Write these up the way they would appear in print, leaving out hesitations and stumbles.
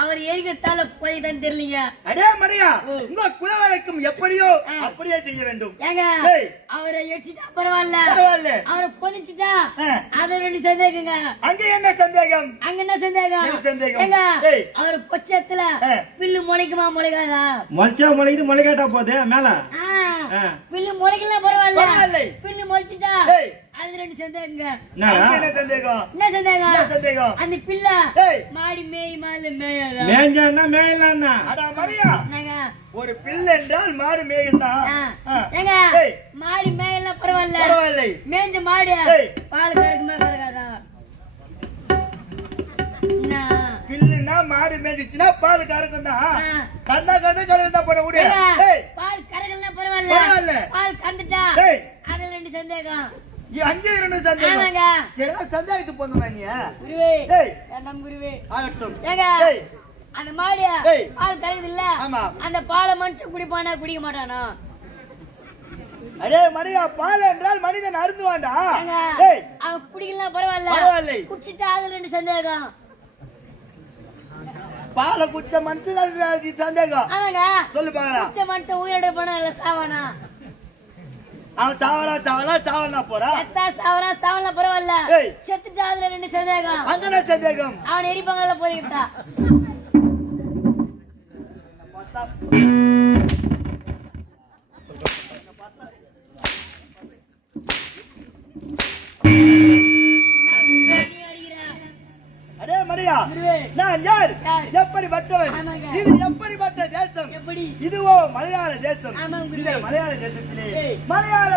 அவர் ஏறிக்கத்தால போய் தான் தெரியலீங்க. அடே மடையா, உங்க குலவழக்கம் எப்படியோ அப்படியே செய்ய வேண்டும். ஏங்க அவரை எச்சிட்டா பரவாயில்ல, அவரை பொதிச்சிட்டா அது ரெண்டு சந்தேகங்க. அங்க என்ன சந்தேகம்? அங்க என்ன சந்தேகம்? ஏங்க அவர் பச்சத்துல பில்லு முளைக்குமா முளைக்காதா? முளைச்சா முளைக்குது, முளைக்காட்டா போதே மேல. பில்லு முளைக்கலாம் பரவாயில்ல, பில்லு முளைச்சிட்டா அது ரெண்டு சந்தேகங்க. என்ன சந்தேகம்? என்ன சந்தேகம்? அந்த பிள்ளை மாடி மேயுமா இல்ல மேயாதா? மேய்ஞ்சான்னா மேயலான்னா. அடா மடையா, ஒரு பிள்ளை என்றால் மாடு மேயும் தான். ஏங்க மாடி மேயலாம் பரவாயில்ல, மேய்ஞ்ச மாடு பால் கறக்குமா கறக்காதா? பில்லுன்னா மாடு மேய்ஞ்சிச்சுன்னா பால் கறக்கும் தான். கண்டா கண்டு கறந்து தான் போட முடியும். பால் கறக்கலன்னா பரவாயில்ல, பால் கறந்துட்டா அது ரெண்டு சந்தேகம். அங்கே இரண்டு சந்தேகம். சரி, சந்தேகத்துக்கு போதுமா நீ? குருவே, நம்ம குருவே ஆகட்டும். ஏங்க அந்த மாடு பால் கறக்குது இல்ல, அந்த பாலை மனுஷன் குடிப்பானா குடிக்க மாட்டானா? அடே மடியா, பால் என்றால் மனிதன் அருந்துவான்டா. அவன் குடிக்கலாம் பரவாயில்ல, குடிச்சிட்டா அது ரெண்டு சந்தேகம். பாலை குடிச்ச மனுஷன் சந்தேகம். சொல்லு பாக்கலாம். குடிச்ச மனுஷன் உயிரோட போனா இல்ல சாவானா? அவன் சாவனா போறா. செத்தா சாவனா பரவாயில்ல, செத்துட்டா அதுல ரெண்டு சந்தேகம். அங்கன சந்தேகம். அவன் எரிப்பாங்கல்ல போய்கிட்டா. அடே மரியா, நான் யார்? எப்படிப்பட்டவன்? இது எப்படிப்பட்ட தேசம்? இதுவோ மலையாள தேசம். மலையாள தேசத்திலே மலையாள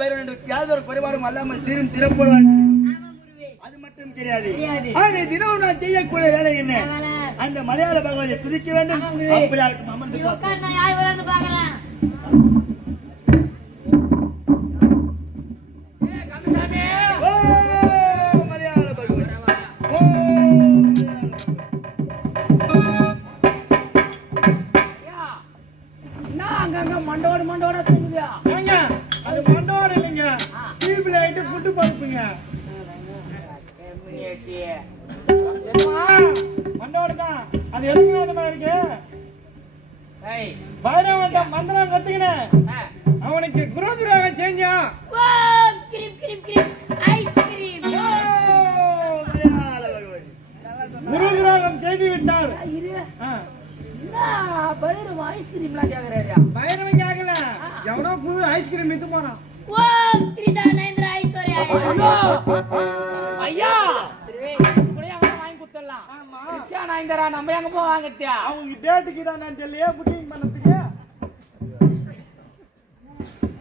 பைரவன் என்று யாதொரு குறைபாடும் அல்லாமல் சீரும் சிறப்புடன். அது மட்டும் கிடையாது. தினம் நான் செய்யக்கூடிய வேலை என்ன? அந்த மலையாள பகவானை துதிக்க வேண்டும். அப்படி அமர்ந்து மண்டோட தூங்குதா? அது மண்டோட இல்லைங்க, டியூப் லைட் புட்டு பருப்புங்க. மண்டோட தான். அது எதுக்கு அந்த மாதிரி இருக்கு? பைரவன் மந்திரம் கத்துக்கினேன், அவனுக்கு குருதுராக செஞ்சா குருதுராகம் செய்து விட்டார். பைரவன் கேக்கல, எவனோ புது ஐஸ்கிரீம் வித்து போறான். ஐயா வாங்கி கொடுத்துடலாம். தானா இந்தரா நம்ம எங்க போவாங்கட்டியா அவங்க டேட்டுக்கு தான் நான் தெரியலையே புக்கிங் பண்ணதுக்கு.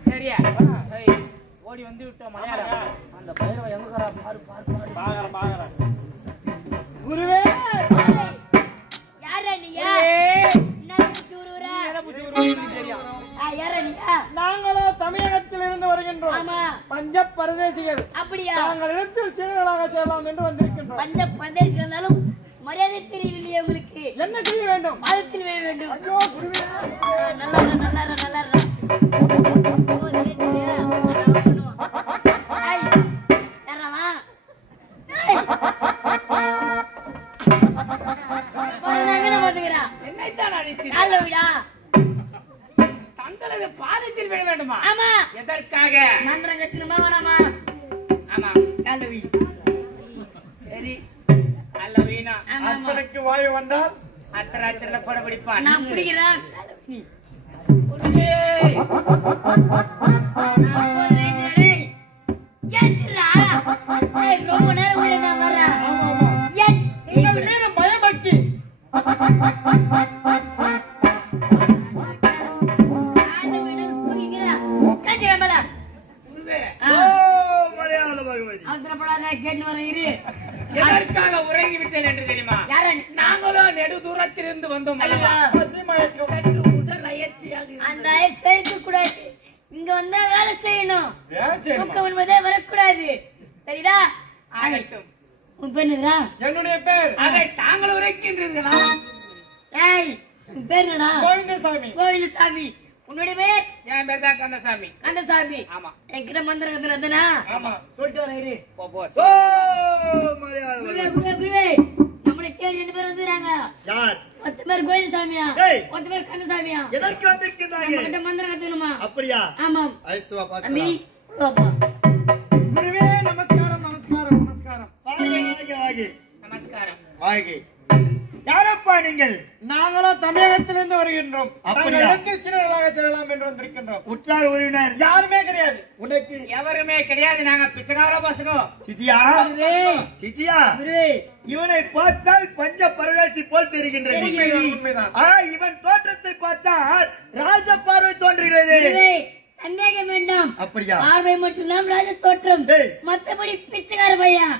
சரியா ஏய் ஓடி வந்து விட்டோம் மலையாளம் அந்த பைரவ எங்கறா பாரு பாரு பாரு பாகறேன். குருவே யாரா நீயா என்ன புச்சூருரா என்ன புடிச்சு தெரியும் யாரா நீயா நாங்களும் தமிழகத்தில் இருந்து வருகின்றோம். ஆமா பஞ்ச பரதேசிகள். அப்படியா நாங்கள் இடத்தில் சிறுகளாக சேரலாம் என்று வந்திருக்கின்றோம். பஞ்ச பந்தேசில் இருந்தாலும் மரியாதை தெரியவில்லையே உங்களுக்கு என்ன செய்ய வேண்டும்? பாதத்தில் விழ வேண்டும் ஐயோ குருவே, நல்லா என்னைத்தான் அழைத்து தங்களது பாதத்தில் விழ வேண்டுமா ஆமா எதற்காக மந்திரம் கட்டணுமா வேணாமா ஆமா காலவி சரி அல்ல வீணா அப்பனுக்கு வாயு வந்தால் அத்தராத்திரில பட பிடிப்பான் நான் பிடிக்கிறேன் ரொம்ப நேரம் வரேன் உங்கள் மீது பயபக்தி. எதற்காக உறங்கி விட்டேன் என்று தெரியுமா நாங்களோ நெடு தூரத்திலிருந்து வந்தோம் அல்லவா உடல் அயற்சியாக அந்த அயற்சி கூடாது இங்க வந்தா வேலை செய்யணும் ஏன் செய்யணும்? தூக்கம் என்பதே வரக்கூடாது சரிடா ஆகட்டும் உன் பேருடா என்னுடைய பேர் அதை தாங்கள் உரைக்கின்றீர்களா ஏய் உன் பேர் என்னடா கோவிந்தசாமி. கோவிந்தசாமி உன்னுடைய பேர் என் பேர் தான் கந்தசாமி கந்தசாமி ஆமா என்கிட்ட மந்திரம் கத்துனா ஆமா. சொல்லிட்டு வரேன் இரு போ போ குருவே, குருவே, குருவே. நம்மளை தேடி 2 பேர் வந்துறாங்க யார்? 10 பேர் கோவிந்தசாமியா ஏய். 10 பேர் கந்தசாமியா எதற்கு வந்திருக்கிறாங்க? நம்மகிட்ட மந்திரம் கத்துணுமா அப்படியா? ஆமாம் அழைத்து வா தம்பி பார்க்கலாம். உள்ள வாப்பா. குருவே நமஸ்காரம் நமஸ்காரம் நமஸ்காரம். வாங்க. நமஸ்காரம் வாழ்க. யாரப்பா நீங்கள்? நாங்களும் தமிழகத்திலிருந்து வருகின்றோம். அப்படியா? இடத்தில் சிறுகளாக செல்லலாம் என்று வந்திருக்கின்றோம். உற்றார் உறவினர் யாருமே கிடையாது. உனக்கு எவருமே கிடையாது நாங்க பிச்சைக்கார பசங்க சிச்சியா குருவே, சிச்சியா குருவே. இவனை பார்த்தால் பஞ்ச பரதேசி போல் தெரிகின்றது உண்மைதான், உண்மைதான். இவன் தோற்றத்தை பார்த்தால் ராஜ பார்வை தோன்றுகிறது குருவே, சந்தேகம் வேண்டாம். அப்படியா? பார்வை மட்டும்தான் ராஜ தோற்றம். டேய். மத்தபடி பிச்சைக்கார பையன்.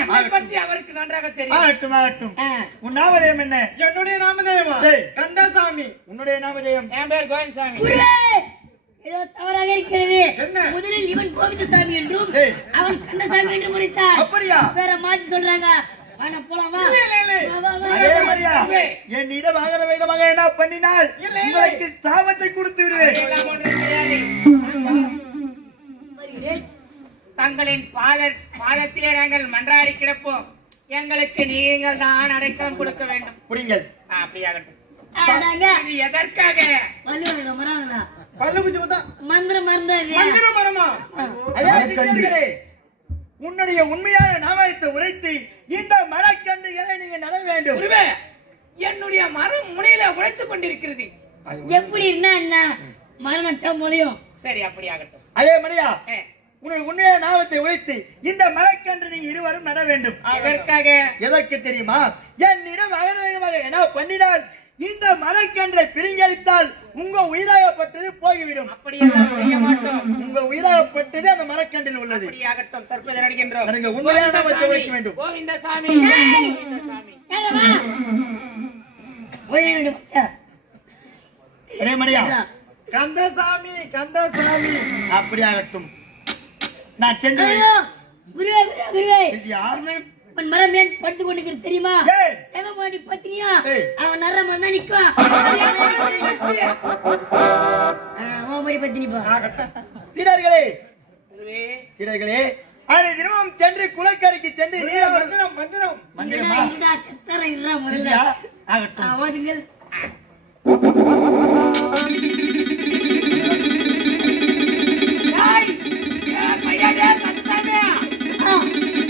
என்னை பற்றி அவருக்கு நன்றாக தெரியும் ஆகட்டும் ஆகட்டும் ஆ. உன் நாமதேயம் என்ன? என்னுடைய நாமதேயமா? டேய். கந்தசாமி. உன்னுடைய நாமதேயம்? என் பேர் கோவிந்தசாமி குருவே, ஏதோ தவறாக இருக்கிறது. என்ன? முதலில் இவன் கோவிந்தசாமி என்றும் டேய். அவன் கந்தசாமி என்றும் முடித்தார். அப்படியா? வேற மாத்தி சொல்றாங்க. வாடா போலாம் வா. இல்லை, இல்லை. வா, வா, வா. அதே மாதிரியா என்னிடம் ஆகிற விதமாக என்ன பண்ணினால் இல்லை, இல்லை. உங்களுக்கு சாபத்தை கொடுத்து விடுவேன் எல்லாம் ஒன்றும் கிடையாது. வருகிறேன். தங்களின் பாதத்திலே நாங்கள் மன்றாடி கிடப்போம் எங்களுக்கு நீங்கள் தான் அடைக்கலம் கொடுக்க வேண்டும் புரியுங்கள் அப்படியாகட்டும் ஆடாங்க. இது எதற்காக வள்ளுவரோட மரங்களா? பல்லு குச்சி பார்த்தா மந்திரம் மறந்தாரு. மந்திர மரமா? அதே சிஷ்யர்களே, உன்னுடைய உண்மையான நாமத்தை உரைத்து இந்த மரக்கன்றுகளை நீங்க நட வேண்டும் குருவே என்னுடைய மரம் முனையில உழைத்துக் கொண்டிருக்கிறது எப்படி இருந்தா என்ன மரம் நட்டா முடியும். சரி அப்படியாகட்டும் அதே மாதிரியா ஏ, உன்னுடைய உண்மையான நாமத்தை உரைத்து இந்த மரக்கன்று நீங்க இருவரும் நட வேண்டும் எதற்காக எதற்கு தெரியுமா? என்னிடம் அகநேகமாக என்ன பண்ணினால் இந்த மரக்கன்றை பிரிங்கடித்தால் உங்க உயிராகப்பட்டது போய்விடும். அப்படியெல்லாம் செய்ய மாட்டோம் உங்க உயிராகப்பட்டது அந்த மரக்கன்றில் உள்ளது. அப்படியாகட்டும் தற்போது நடிக்கின்றோம் எனக்கு உண்மையான நாமத்தை உரைக்க வேண்டும். கோவிந்தசாமி கோவிந்தசாமி ஏங்க வா. ஒரே நிமிடம் பச்சை. அதே மாதிரியா கந்தசாமி கந்தசாமி. அப்படியாகட்டும். நான் சென்று ஐயோ, குருவே, குருவே, குருவே. சிஷ்யா. இவன் மரம் ஏன் படுத்துக் கொண்டிருக்கிறது தெரியுமா? ஏய். எங்க மாடி பத்தினியா? ஏய். அவன் நரம் வந்தா நிக்குவான். அவன் மாதிரி பத்தினி பா. சீடர்களே குருவே சீடர்களே அன்றைய தினமும் சென்று குளக்கரைக்கு சென்று நீராடு மந்திரம் மந்திரம். மந்திரமா இந்தா, கத்தற இல்ல முதல்ல. சிஷ்யா ஆகட்டும். ஓதுங்கள். ஏய், ஏய், பையனே, கந்தசாமியா.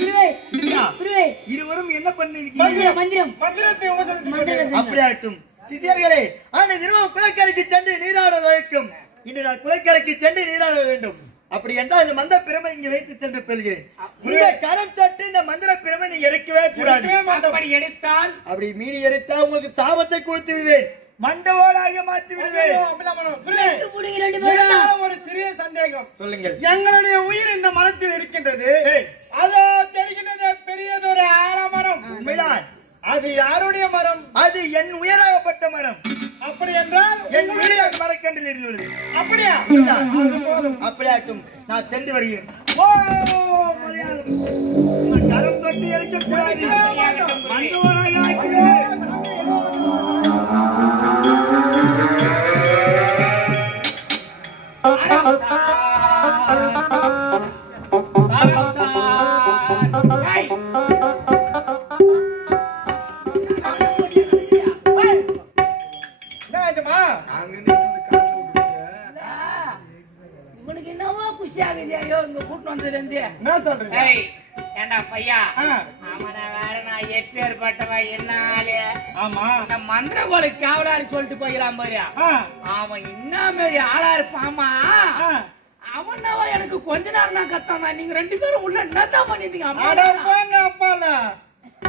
குருவே, சிஷ்யா, குருவே. இருவரும் என்ன பண்ணிருக்கீங்க? மந்திரம், மந்திரம். மந்திரத்தை உபசரித்து மந்திரம். அப்படியாகட்டும். சிஷியர்களே அன்றைய தினமும் குளக்கரைக்கு சென்று நீராட வழக்கம். இன்று நான் குளக்கரைக்கு சென்று நீராட வேண்டும். அப்படி என்றால் இந்த மந்திர பிரமை இங்க வைத்து சென்று பெறுகிறேன். இந்த கரம் தொட்டு இந்த மந்திர பிரமை நீ எடுக்கவே கூடாது. அப்படி எடுத்தால் அப்படி மீறி எடுத்தால் உங்களுக்கு சாபத்தை கொடுத்து விடுவேன், மண்டவோடாக மாற்றி விடுவேன். ஒரு சிறிய சந்தேகம் சொல்லுங்கள். எங்களுடைய உயிர் இந்த மரத்தில் இருக்கின்றது. அதோ தெரிகின்றது பெரியதொரு ஆலமரம். உண்மைதான். அது யாருடைய மரம்? அது என் உயராகப்பட்ட மரம். அப்படி என்றால் என் உயிர் அந்த மரக்கண்டில் இருக்கிறது. அப்படியா? அது போதும். அப்படியாட்டும், நான் சென்று வருகிறேன். ஓ மலையாளம், உங்கள் கரம் தொட்டு எடுக்க கூடாது, மண்டவோடாக ஆக்கிடுவேன். உனக்கு என்னவோ குஷி ஆகுது. ஐயோ இங்க கூட்டு வந்ததுல இருந்து என்ன சொல்றீங்க? ஏண்டா பையா, ஆமாடா வேற நான் எப்பேற்பட்டவ என்ன ஆளு. ஆமா, அந்த மந்திரகோலை காவலாரி சொல்லிட்டு போயிடலாம் பாரு. அவன் என்ன மாரி ஆளா இருப்பாமா. அவனவா எனக்கு கொஞ்ச நேரம் நான் கத்தான். நீங்க 2 பேரும் உள்ள என்னதான் பண்ணிட்டீங்க? அப்பால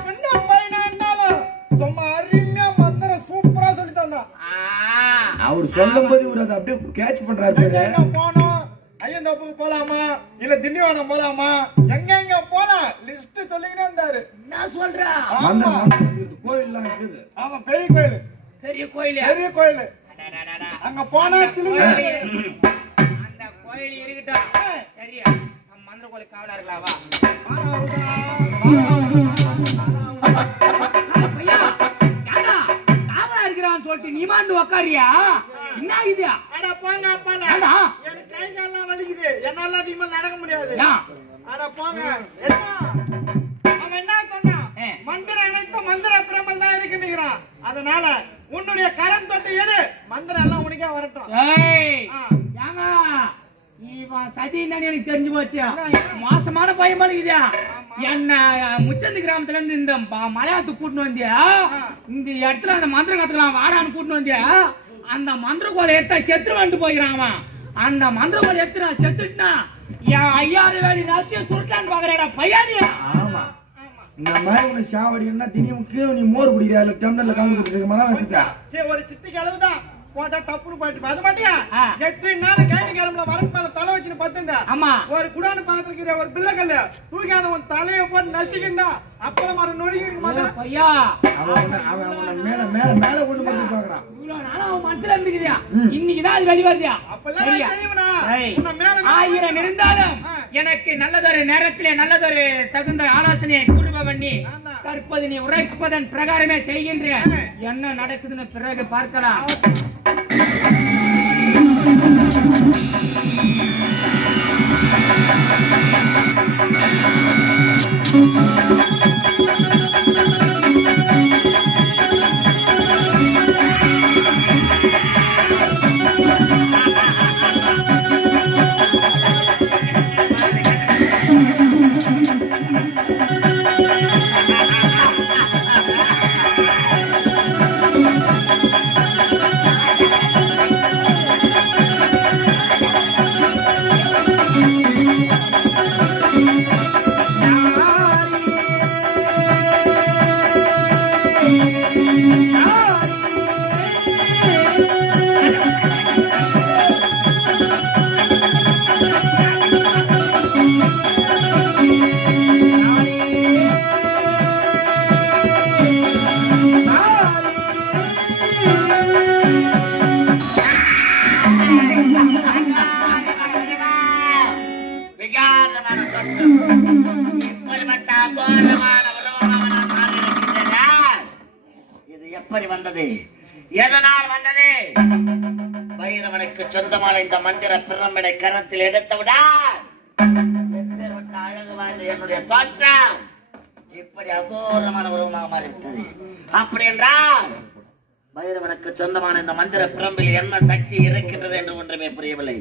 சின்ன பையனா இருந்தாலும் சும்மா அருமையா மந்திரம் சூப்பரா சொல்லி தந்தான். அவர் சொல்லும் போது இவர் அதை அப்படியே கேட்ச் பண்றாரு. எங்க போனோம், ஐயந்தோப்புக்கு போலாமா இல்ல திண்டிவனம் போலாமா, எங்க போலாம் லிஸ்ட் சொல்லிக்கிட்டே இருந்தாரு. என்ன சொல்ற? கோயில்லாம் இருக்குது. ஆமா, பெரிய கோயில். பெரிய கோயில். பெரிய கோயில். அங்க போனா அந்த கோயில் இருக்கட்டும். சரி, மந்திர கோயில் காவலா இருக்கலாவா? பையா, ஏண்டா காவலா இருக்கிறான்னு சொல்லிட்டு நீ மாண்டு உக்காரியா? என்ன இது? அட போங்க அப்பால, எனக்கு கை கால்லாம் வலிக்குது, என்னால அதிகமா நடக்க முடியாது. அட போங்க. அவன் என்ன சொன்னா, மந்திரம் அனைத்தும் மந்திர பிரமல் தான் இருக்குன்னுகிறான். அதனால உன்னுடைய கரம் தொட்டு எடு, மந்திரம் எல்லாம் உனக்கே வரட்டும். இவன் சதின்னு எனக்கு தெரிஞ்சு போச்சு. மோசமான பயமா இருக்குதா? என்ன முச்சந்தி கிராமத்துல இருந்து இந்த மலையாளத்துக்கு கூட்டின்னு வந்தியா? இந்த இடத்துல அந்த மந்திரம் கத்துக்கலாம் வாடான்னு கூட்டின்னு வந்தியா? அந்த மந்திர கோலை எடுத்தா செத்து வந்துட்டு போயிறான். அந்த மந்திர கோலை எடுத்து நான் செத்துட்டா என் 5000 வேலி நாளைக்கு சுருட்டான்னு பாக்குறேடா பையானியா. ஆமா, இந்த மாதிரி உன சாவடினா திணிமுக்கு நீ மோர் குடிக்கிற டம்ளர்ல கலந்து குடிக்கிற மரம் வச்சுட்டா. சரி, ஒரு சிட்டிக்கு அளவுதான் போட்டா தப்புன்னு போயிட்டு அது மாட்டியா? எத்தனை நாள் கைனி கிளம்பல வரக்கு மேல தலை வச்சுன்னு பத்துந்தா. ஆமா, ஒரு குடான பாத்துக்கிற ஒரு பிள்ளைகள்ல தூக்காத உன் தலையை போட்டு நசிக்கிண்டா அப்புறம் மரம் நொறுங்கி இருக்க மாட்டான் பையா. அவன் உன்னை மேல மேல மேல கொண்டு போட்டு பாக்குறான். இவ்வளவு நாளா அவன் மனசுல இருந்துக்குதியா, இன்னைக்குதான் அது வெளி வருதியா? அப்பெல்லாம் செய்வனா? உன்னை மேல 1000 இருந்தாலும் எனக்கு நல்லதொரு நேரத்திலே நல்லதொரு தகுந்த ஆலோசனையை கூறுபவன் பண்ணி தற்போது நீ உரைப்பதன் பிரகாரமே செய்கின்ற. என்ன நடக்குதுன்னு பிறகு பார்க்கலாம். எப்படி வந்தது? எதனால் வந்தது? பைரவனுக்கு சொந்தமான இந்த மந்திர பிரமிடை கரத்தில் எடுத்தவுடன் அழகு வாழ்ந்த என்னுடைய தோற்றம் இப்படி அகோரமான உருவமாக மாறிவிட்டது. அப்படி என்றால் பைரவனுக்கு சொந்தமான இந்த மந்திர பிரம்பில் என்ன சக்தி இருக்கின்றது என்று ஒன்றுமே புரியவில்லை.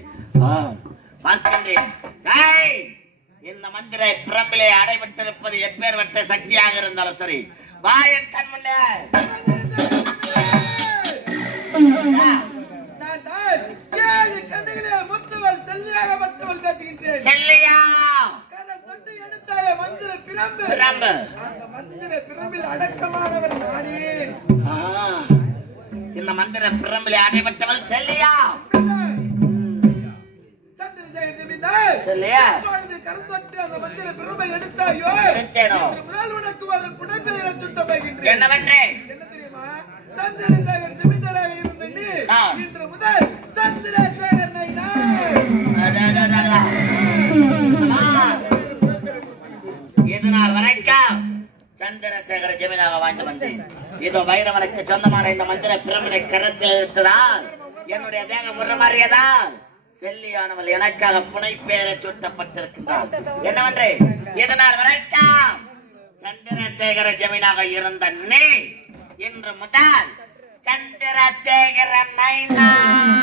பார்க்கின்றேன். இந்த மந்திர பிரம்பிலே அடைபட்டிருப்பது எப்பேற்பட்ட சக்தியாக இருந்தாலும் சரி, வாயன் கண்முன்னே முத்துவல் செல்லியாக மற்றவள் பேசுகின்ற பிரம்பு அந்த மந்திர பிரம்பில் அடக்கமானவள் நானே. இந்த மந்திர பிரம்பில் அடைபட்டவள் செல்லியா? சந்திரசேகர ஜமீன்தார் செல்லியா? இப்பொழுது கருத்தொட்டு அந்த மந்திர பிரம்பை எடுத்தாயோ? எடுத்தேனோ. இன்று முதல் உனக்கு ஒரு புனைப்பெயரை சுட்ட போகின்றேன். என்னவென்றே? என்ன தெரியுமா? சந்திரசேகர் ஜமீன்தாராக இருந்த நீ இன்று முதல் சந்திரசேகர் நைனார். இதனால் வரைக்கும் சந்திரசேகர ஜமீனாக வாழ்ந்து வந்தேன். இதோ வைரவனுக்கு சொந்தமான இந்த மந்திர பிரமினை கருத்தில் இழுத்ததால் என்னுடைய தேகம் முறமாறியதால் செல்லியானவள் எனக்காக புனைப்பேரை சுட்டப்பட்டிருக்கின்றாள். என்னவென்றே? இதனால் வரைக்கும் சந்திரசேகர ஜமீனாக இருந்த நீ இன்று முதல் சந்திரசேகர நைனார்.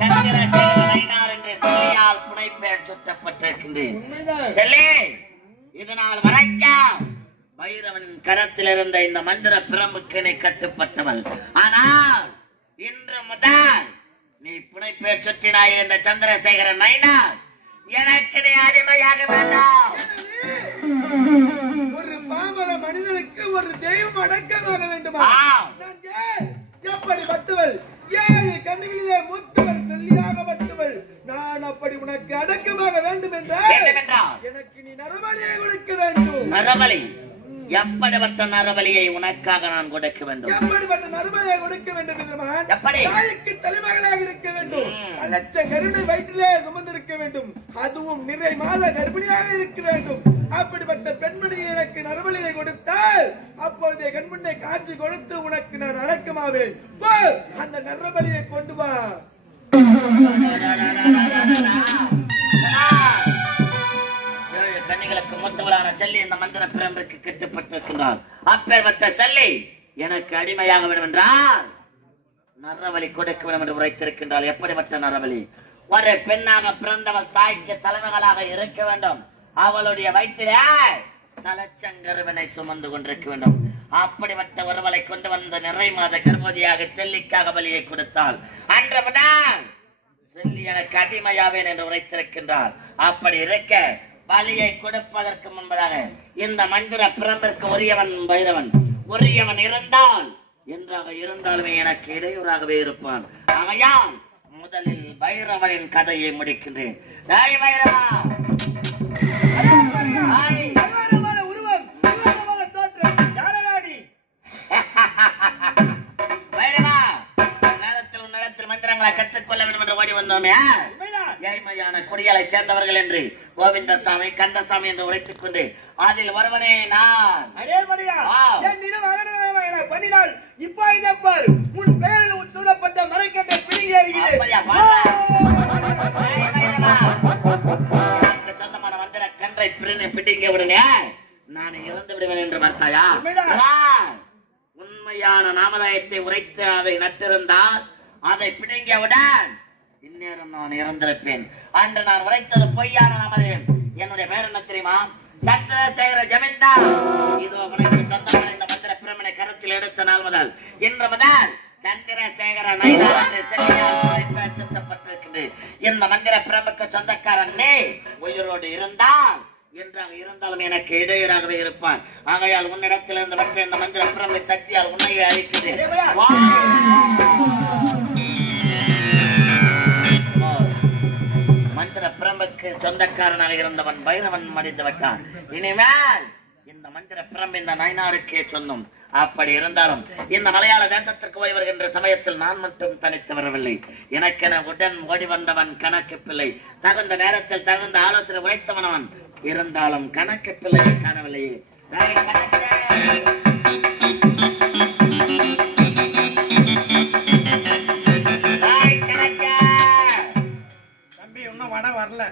சந்திரசேகர நைனார் என்று செல்லியால் புனைப்பேர் சுட்டப்பட்டிருக்கின்றேன். செல்லி, இதனால் வரைக்கும் பைரவன் கரத்தில் இருந்த இந்த மந்திர பிரம்புக்கு நீ கட்டுப்பட்டவள். ஆனால் இன்று முதல் நீ புனைப்பேர் சுற்றினாய் இந்த சந்திரசேகர நைனார் எனக்கு நீ அடிமையாக வேண்டாம். ஒரு பாமர மனிதனுக்கு ஒரு தெய்வம் அடக்கமாக வேண்டுமா? நான் எப்படிப்பட்டவள்? 7 கண்களிலே மூத்தவள் சொல்லியாகப்பட்டவள். நான் அப்படி உனக்கு அடக்கமாக வேண்டும் என்றால் எனக்கு நீ நரபலியை கொடுக்க வேண்டும். நரபலி? எப்படிப்பட்ட நரபலியை உனக்காக நான் கொடுக்க வேண்டும்? எப்படிப்பட்ட நரபலியை கொடுக்க வேண்டும் என்கிறான். எப்படி? தாய்க்கு தலைமகளாக இருக்க வேண்டும். லட்ச கருணை வயிற்றிலே சுமந்திருக்க வேண்டும். அதுவும் நிறை மாத கர்ப்பிணியாக இருக்க வேண்டும். அப்படிப்பட்ட பெண்மணியை எனக்கு நரபலியை கொடுத்தால் அப்பொழுதே கண்முன்னே காட்சி கொடுத்து உனக்கு நான் அடக்கமாவேன். அந்த நரபலியை கொண்டு வா. கன்னிகளுக்கு மூத்தவளான செல்லி இந்த மந்திர பிரம்பிற்கு கட்டுப்பட்டிருக்கின்றார். அப்பேற்பட்ட செல்லி எனக்கு அடிமையாக வேண்டும் என்றால் நரபலி கொடுக்க வேண்டும் என்று உரைத்திருக்கின்றாள். எப்படிப்பட்ட நரபலி? ஒரு பெண்ணாக பிறந்தவள் தாய்க்கு தலைமகளாக இருக்க வேண்டும். அவளுடைய வயிற்றிலே தலைச்சங்கருவினை சுமந்து கொண்டிருக்க வேண்டும். அப்படிப்பட்ட ஒருவளை கொண்டு வந்த நிறை மாத கர்ப்பவதியாக செல்லிக்காக பலியை கொடுத்தாள். அன்று முதல் செல்லி எனக்கு அடிமையாவேன் என்று உரைத்திருக்கின்றார். அப்படி இருக்க பலியை கொடுப்பதற்கு முன்பதாக இந்த மந்திர பிரம்பிற்கு உரியவன் பைரவன். உரியவன் இருந்தால் என்றாக இருந்தாலுமே எனக்கு இடையூறாகவே இருப்பான். ஆகையால் முதலில் பைரவனின் கதையை முடிக்கின்றேன். மந்திரங்களை கற்றுக்கொள்ள வேண்டும் என்று ஓடி வந்தோமே, ஏழ்மையான குடிகளை சேர்ந்தவர்கள் என்று கோவிந்தசாமி கந்தசாமி என்று உரைத்துக் கொண்டு அதில் ஒருவனே நான். பண்ணினால் இப்ப இதப்பார் உன் பெயரில் சூழப்பட்ட மறைக்கட்டை பிடிங்கி சொந்தமான மந்திர கன்றை பிடிங்க உடனே நான் இறந்து விடுவேன் என்று பார்த்தாயா? உண்மையான நாமதாயத்தை உரைத்து அதை நட்டிருந்தால் அதை பிடுங்கியவுடன் இந்நேரம் நான் இறந்திருப்பேன். அன்று நான் உரைத்தது பொய்யான நாமதயம். என்னுடைய பேர் என்ன தெரியுமா? சந்திரசேகர ஜமீன்தார். இதோ உனக்கு சொந்தமான இந்த மந்திர பிரமினை கருத்தில் எடுத்த நாள் முதல் இன்று முதல் சந்திரசேகர நைனார் என்று செல்லியால் சுட்டப்பட்டிருக்கின்றது. இந்த மந்திர பிரமுக்கு சொந்தக்காரன் நீ உயிரோடு இருந்தால் என்றாக இருந்தாலும் எனக்கு இடையூறாகவே இருப்பான். ஆகையால் உன்னிடத்தில் இருந்து மற்ற இந்த மந்திர பிரமை சக்தியால் உன்னையே அழிக்கிறேன். மந்திர பிரம்புக்கு சொந்தக்காரனாக இருந்தவன் பைரவன் மடிந்து விட்டான். இனிமேல் இந்த மந்திர பிரம்பு இந்த நைனாருக்கே சொந்தம். அப்படி இருந்தாலும் இந்த மலையாள தேசத்திற்கு ஓடி வருகின்ற சமயத்தில் நான் மட்டும் தனித்து வரவில்லை. எனக்கென உடன் ஓடி வந்தவன் கணக்கு பிள்ளை. தகுந்த நேரத்தில் தகுந்த ஆலோசனை உரைத்தவனவன் இருந்தாலும் கணக்கு பிள்ளையை காணவில்லையே. தம்பி இன்னும் வட வரல.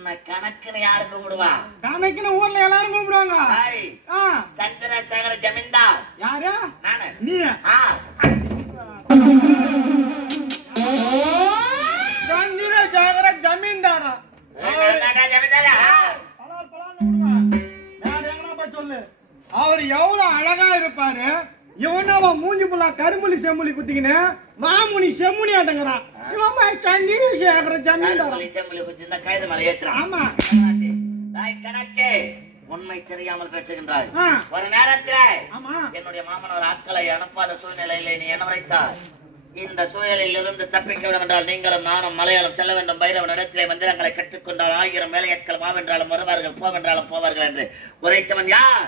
உன்னை கணக்குன்னு யாரு கூப்பிடுவா? கணக்குன்னு ஊர்ல எல்லாரும் கூப்பிடுவாங்க. சந்திரசேகர ஜமீன்தார். யாரு? நானு. நீ? சந்திரசேகர ஜமீன்தாரா? ஜமீன்தாரா? சொல்லு. அவர் எவ்வளவு அழகா இருப்பாரு. இவன் அவன் மூஞ்சி புள்ளா கரும்புலி செம்புலி குத்திக்கின்னு மாமுனி செம்முனி ஆட்டங்கிறான். இவன் சந்திரசேகர ஜமீன்தாரா? செம்புலி குத்தி இந்த கைது மலை ஏத்துறான். ஆமா. கணக்கே உண்மை தெரியாமல் பேசுகின்றாய். ஒரு நேரத்தில் என்னுடைய மாமனார் ஆட்களை அனுப்பாத சூழ்நிலையில நீ என்ன உரைத்தார்? இந்த சூழலில் இருந்து தப்பிக்க வேண்டும் என்றால் நீங்களும் நானும் மலையாளம் செல்ல வேண்டும். பைரவன் இடத்திலே மந்திரங்களை கற்றுக்கொண்டால் 1000 வேலையாட்கள் மாவென்றாலும் வருவார்கள், போவென்றாலும் போவார்கள் என்று உரைத்தவன் யார்?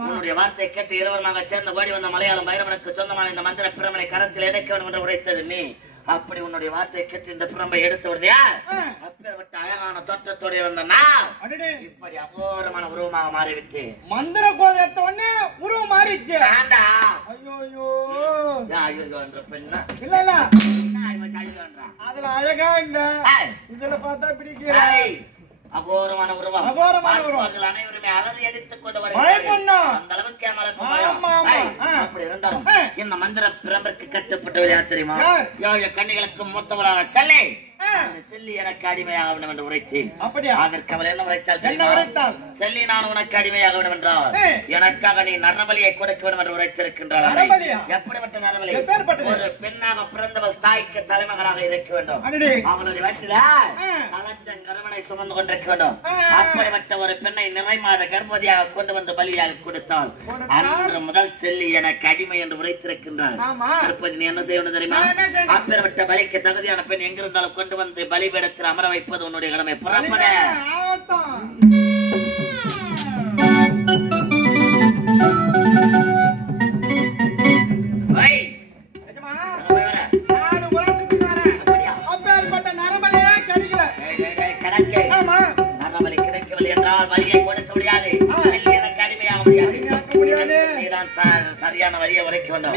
உன்னுடைய வார்த்தை கேட்டு இருவருமாக சேர்ந்து ஓடி வந்த மலையாளம் பைரவனுக்கு சொந்தமான இந்த மந்திர பிரமனை கரத்தில் எடுக்க வேண்டும் என்று உரைத்தது நீ. அப்படி உன்னுடைய வார்த்தையை கேட்டு இந்த பிரம்பை எடுத்து விடுறியா? அப்பேற்பட்ட அழகான தோற்றத்தோடு இருந்த நான் இப்படி அபூர்வமான உருவமாக மாறிவிட்டு மந்திர கோல் எடுத்த உடனே உருவம் மாறிச்சு. இல்ல இல்ல அதுல அழகா இந்த இதுல பார்த்தா பிடிக்கிற அபூர்வமான உருவம். அபூர்வமான உருவம். அனைவருமே அலறி அடித்துக் கொண்டு அந்த அளவுக்கு அப்படி இருந்தாலும் இந்த மந்திர பிரம்பிற்கு கட்டப்பட்டவள் யார் தெரியுமா? 7 கன்னிகளுக்கு மூத்தவளாக செல்லை. செல்லி எனக்கு அடிமையாக வேண்டும் என்று உரைத்தேன். அதற்கு அவள் என்ன உரைத்தாள்? செல்லி நான் உனக்கு அடிமையாக வேண்டும் என்றால் எனக்காக நீ நரபலியை கொடுக்க வேண்டும் என்று உரைத்திருக்கின்றாள். எப்படிப்பட்ட நரபலி? ஒரு பெண்ணாக பிறந்தவள் தாய்க்கு தலைமகனாக இருக்க வேண்டும். அவளுடைய வயசுல கலச்சங்கரவனை சுமந்து கொண்டிருக்க வேண்டும். அப்படிப்பட்ட ஒரு பெண்ணை நிறைமாத கர்ப்பவதியாக கொண்டு வந்து பலியாக கொடுத்தாள். அன்று முதல் செல்லி எனக்கு அடிமை என்று உரைத்திருக்கின்றாள். நீ என்ன செய்யணும் தெரியுமா? அப்பேற்பட்ட பலிக்கு தகுதியான பெண் எங்கிருந்தாலும் கொண்டு வந்து பலிபீடத்தில் அமர வைப்பது உன்னுடைய கடமை. புறப்பட. நரபலி கிடைக்கவில்லை என்றால் பலியை கொடுக்க முடியாது. எனக்கு அடிமையாக முடியாது. சரியான வழியை உரைக்க வேண்டும்.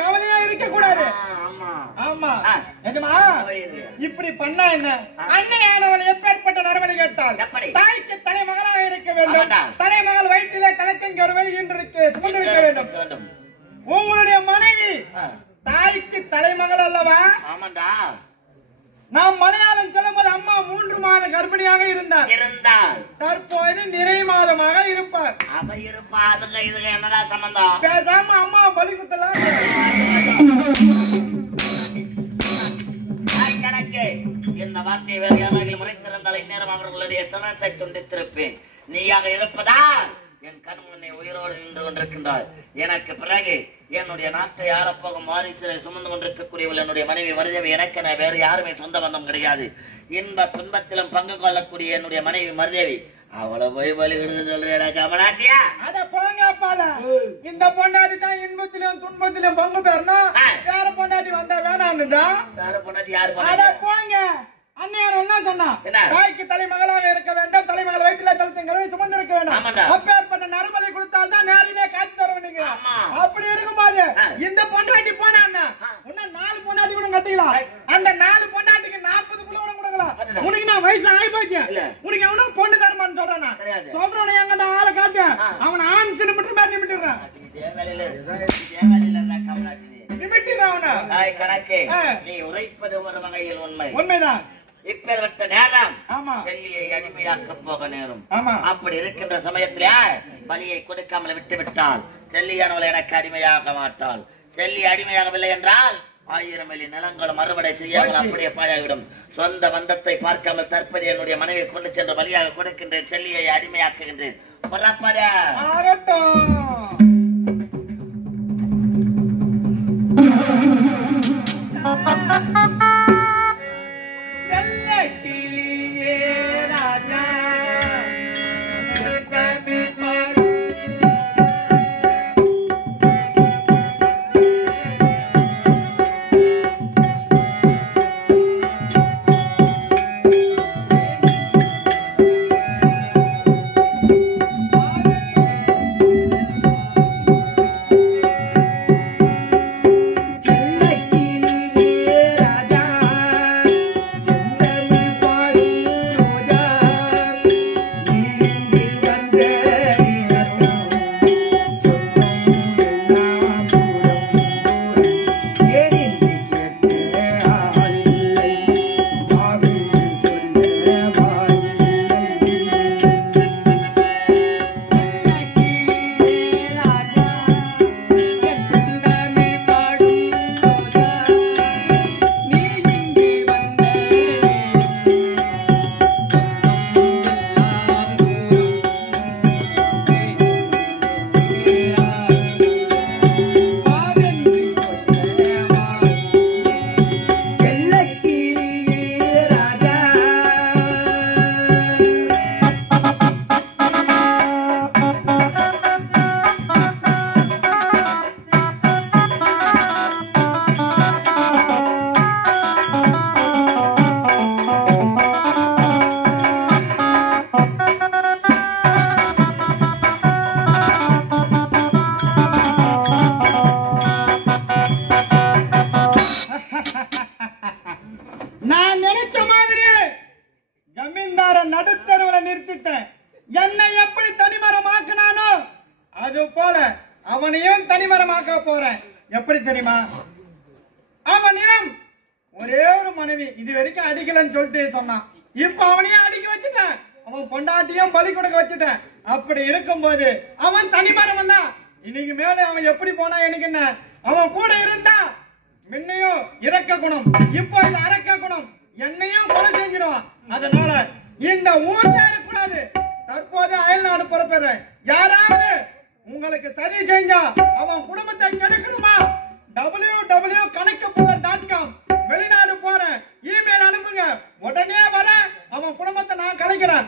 கவலையா இருக்க கூடாது. இப்படி பண்ணா என்ன? அன்னையானவள் எப்பேற்பட்ட நரபலி கேட்டால் தாய்க்கு தலைமகளாக இருக்க வேண்டும். தலைமகள் வயிற்றிலே தலைச்சன் கருவல் சுமந்திருக்க வேண்டும். உங்களுடைய மனைவி தாய்க்கு தலைமகள் அல்லவா? நாம் மலையாளம் சொல்லும் போது அம்மா 3 மாத கர்ப்பிணியாக இருந்தார். தற்போது நிறை மாதமாக இருப்பார். என்னடா சம்பந்தம்? பேசாம அம்மா பலி குத்தலாம். இந்த வார்த்தையை வேறு யாராவது முறைத்திருந்தால் இந்நேரம் அவர்களுடைய சிரசை துண்டித்திருப்பேன். நீயாக இருப்பதா என் கண் முன்னே உயிரோடு நின்று கொண்டிருக்கின்றார். எனக்கு பிறகு என்னுடைய நாட்டை ஆளப்போகும் வாரிசு சுமந்து கொண்டிருக்கக்கூடியவள் என்னுடைய மனைவி மருதேவி. எனக்கு வேறு யாருமே சொந்த பந்தம் கிடையாது. இன்ப துன்பத்திலும் பங்கு கொள்ளக்கூடிய என்னுடைய மனைவி மருதேவி. அவளை போய் பலிவிடுது சொல்றேடா கமலாட்டியா? அட போங்க அப்பால. இந்த பொண்டாட்டி தான் இன்பத்திலும் துன்பத்திலும் பங்கு பெறணும். வேற பொண்டாட்டி வந்தா வேணாம்னுடா. வேற பொண்டாட்டி யாரு? அட போங்க. அன்னையார் என்ன சொன்னா? தாய்க்கு தலைமகளாக இருக்க வேண்டும். தலைமகள் வயிற்றிலே தலைச்சங்கரவை சுமந்திருக்க வேண்டும். அப்பேற்பட்ட நரபலி கொடுத்தால் தான் நேரிலே காட்சி தர வேண்டிய. அப்படி இருக்கும்போது இந்த பொண்டாட்டி போனா இன்னும் 4 பொண்டாட்டி கூட கட்டிக்கலாம். அந்த 4 பொண்டாட்டிக்கு 40 புள்ள கூட கொடுக்கலாம். உனக்கு நான் வயசு ஆகி போச்சு. உனக்கு அவனா பொண்ணு தரமான்னு சொல்றானா? சொல்றவனை எங்க அந்த ஆளை காட்டு. அவன் ஆண் சிலிமிட்டர் மாதிரி நிமிட்டுறான். நீ உரைப்பது ஒரு வகையில் உண்மைதான். இப்பேற்பட்ட நேரம் செல்லியை அடிமையாக்க போக நேரும். அப்படி இருக்கின்ற சமயத்திலே பலியை கொடுக்காமல் விட்டு விட்டால் செல்லியானவள் எனக்கு அடிமையாக மாட்டாள். செல்லி அடிமையாகவில்லை என்றால் 1000 வேலி நிலங்களும் அறுவடை செய்யாமல் அப்படியே பாழாகிவிடும். சொந்த பந்தத்தை பார்க்காமல் தற்போது என்னுடைய மனைவியை கொண்டு சென்று பலியாக கொடுக்கின்றேன். செல்லியை அடிமையாக்குகின்றேன். புறப்பட. செல்லக்கிளியே அது போல அவனையும் தனிமரமாக்க போறேன். எப்படி தெரியுமா? அவனிடம் ஒரே ஒரு மனைவி, இது வரைக்கும் அடிக்கலன்னு சொல்லிட்டு சொன்னான். இப்ப அவனையும் அடிக்க வச்சுட்டேன், அவன் பொண்டாட்டியும் பலி கொடுக்க வச்சுட்டேன். அப்படி இருக்கும்போது அவன் தனிமரம் தான். இன்னைக்கு மேல அவன் எப்படி போனா எனக்கு என்ன? அவன் கூட இருந்தா முன்னையும் இரக்க குணம், இப்போ இது அரக்க குணம், என்னையும் கொலை செஞ்சிருவான். அதனால இந்த ஊர்ல இருக்கக்கூடாது. தற்போது அயல் நாடு புறப்படுறேன். யாராவது உங்களுக்கு சதி செஞ்சா அவன் குடும்பத்தை கெடுக்கணுமா? www.kanakapullar.com வெளிநாடு போறேன், இமெயில் அனுப்புங்க, உடனே வர அவன் குடும்பத்தை நான் கலைக்கிறேன்.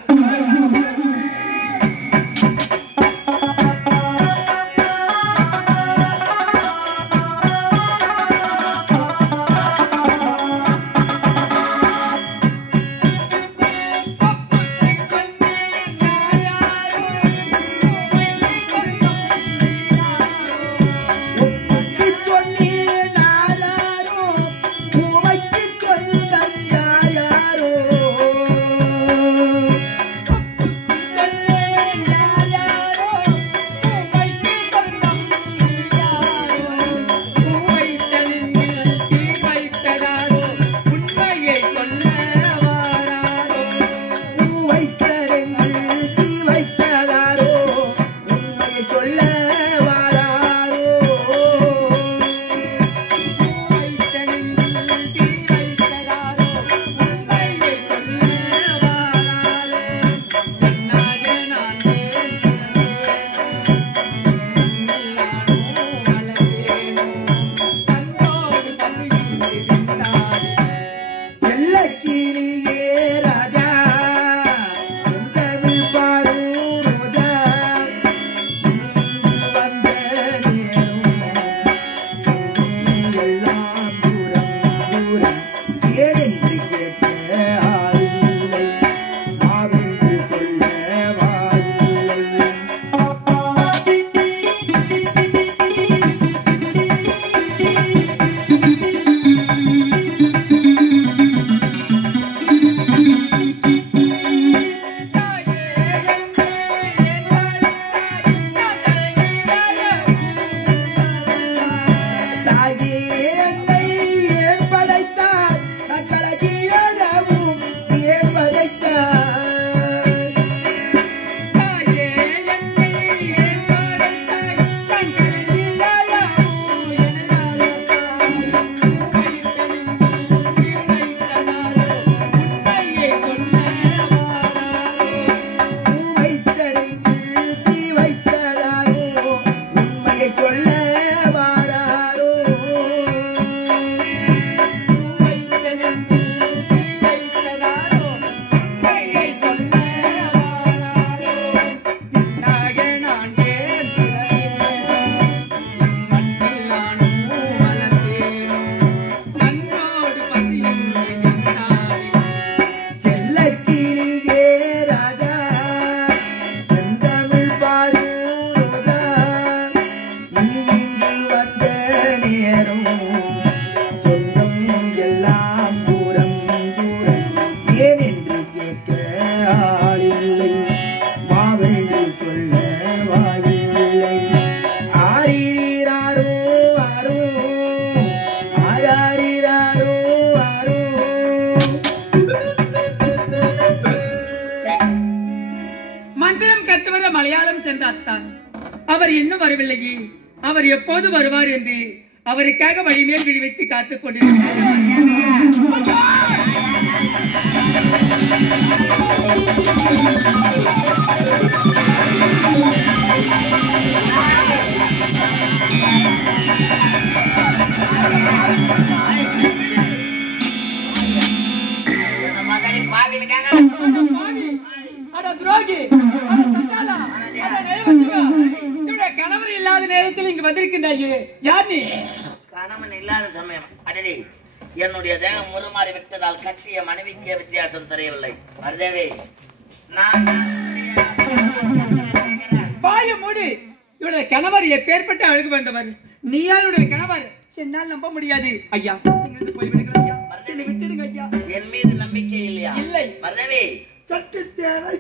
அவர் இன்னும் வரவில்லையே, அவர் எப்போது வருவார் என்று அவருக்காக வழிமேல் விழி வைத்து காத்துக் கொண்டிருக்கிறார். கணவர் இல்லாத நேரத்தில் இங்கு வந்திருக்கின்றாயே, யார் நீ? கணவன் இல்லாத சமயம் அடடே, என்னுடைய தேகம் முறுமாறி விட்டதால் கட்டிய மனைவிக்கே வித்தியாசம் தெரியவில்லை. மருதேவி, நான் பாய மூடு. இவருடைய கணவர் எப்பேற்பட்ட அழகு வேண்டவர். நீயா இவருடைய கணவர்? என்னால் நம்ப முடியாது. ஐயா, நீங்க போய் விடுங்க ஐயா, விட்டுடுங்க ஐயா. என் மீது நம்பிக்கை இல்லையா? இல்லை. மருதேவி, சட்டு தேவை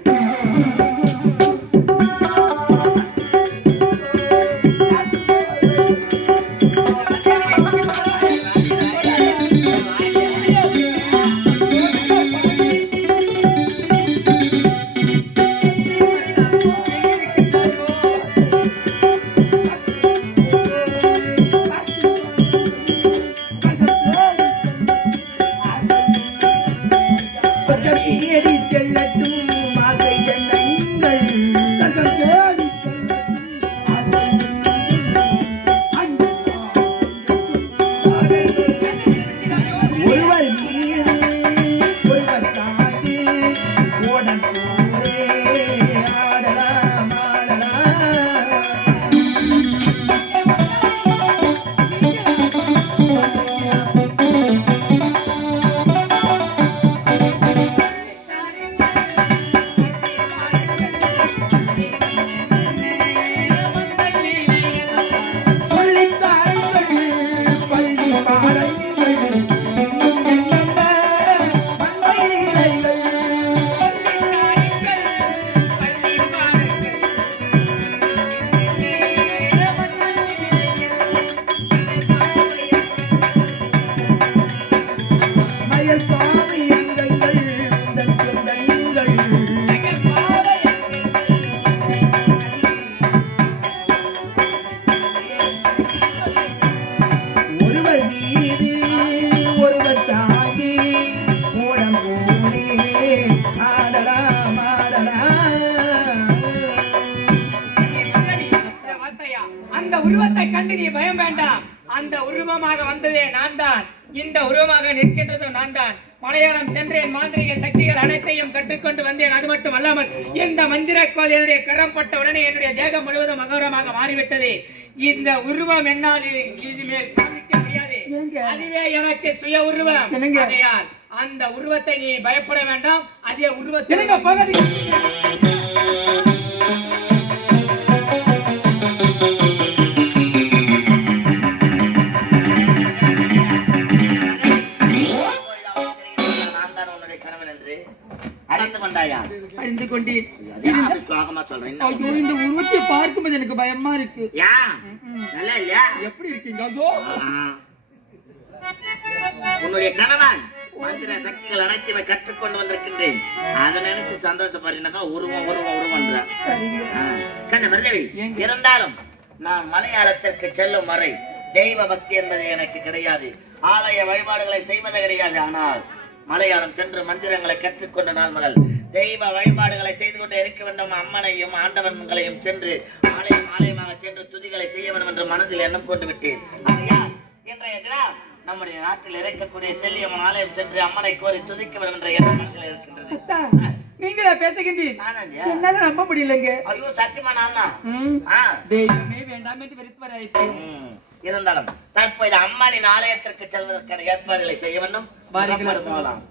உருவத்தை கண்டு நீ பயம் வேண்டாம். அந்த உருவமாக வந்ததே நான் தான், இந்த உருவமாக நிற்கின்றதும் நான் தான். மலையாளம் சென்றேன், மாந்திரிக சக்திகள் அனைத்தையும் கற்றுக்கொண்டு வந்தேன். அது மட்டும் அல்லாமல் இந்த மந்திரக்கோள் என்னுடைய கரம் பட்ட உடனே என்னுடைய தேகம் முழுவதும் மகோரமாக மாறிவிட்டது. இந்த உருவம் என்னால் இதுமேல் காமிக்க முடியாது. அதுவே எனக்கு சுய உருவம். ஆகையால் அந்த உருவத்தை நீ பயப்பட வேண்டாம். அதே உருவத்தை அறிந்து கொண்டேன். இந்த உருவத்தை பார்க்கும்போது எனக்கு பயமா இருக்கு. நல்லா இல்லையா? எப்படி இருக்கீங்க? உன்னுடைய கணவன் மந்திர சக்திகள் அனைத்துமே கற்றுக்கொண்டு வந்திருக்கின்றேன். அதை நினைச்சு சந்தோஷப்படுறீங்க. உருவம் உருவம் உருவன்ற கண்ண மருதவி. இருந்தாலும் நான் மலையாளத்திற்கு செல்லும் வரை தெய்வ பக்தி என்பது எனக்கு கிடையாது. ஆலய வழிபாடுகளை செய்வது கிடையாது. ஆனால் மலையாளம் சென்று மந்திரங்களை கற்றுக்கொண்ட நாள் முதல் தெய்வ வழிபாடுகளை செய்து கொண்டே இருக்க வேண்டும். அம்மனையும் ஆண்டவன்களையும் சென்று ஆலயம் ஆலயமாக சென்று துதிகளை செய்ய வேண்டும் என்று மனதில் எண்ணம் கொண்டு விட்டேன். இன்றைய தினம் நம்முடைய நாட்டில் இருக்கக்கூடிய செல்லியம்மன் ஆலயம் சென்று அம்மனை கோரி துதிக்க வேண்டும் என்ற எண்ணங்கள் இருக்கின்றது. நீங்களா பேசுகின்றீர்? என்னால நம்ப முடியலங்க. ஐயோ சத்தியமா நான் தெய்வமே வேண்டாம் என்று வெறுத்து வராயிற்று. இருந்தாலும் தற்போது அம்மனின் ஆலயத்திற்கு செல்வதற்கான ஏற்பாடுகளை செய்ய வேண்டும். போகலாம்.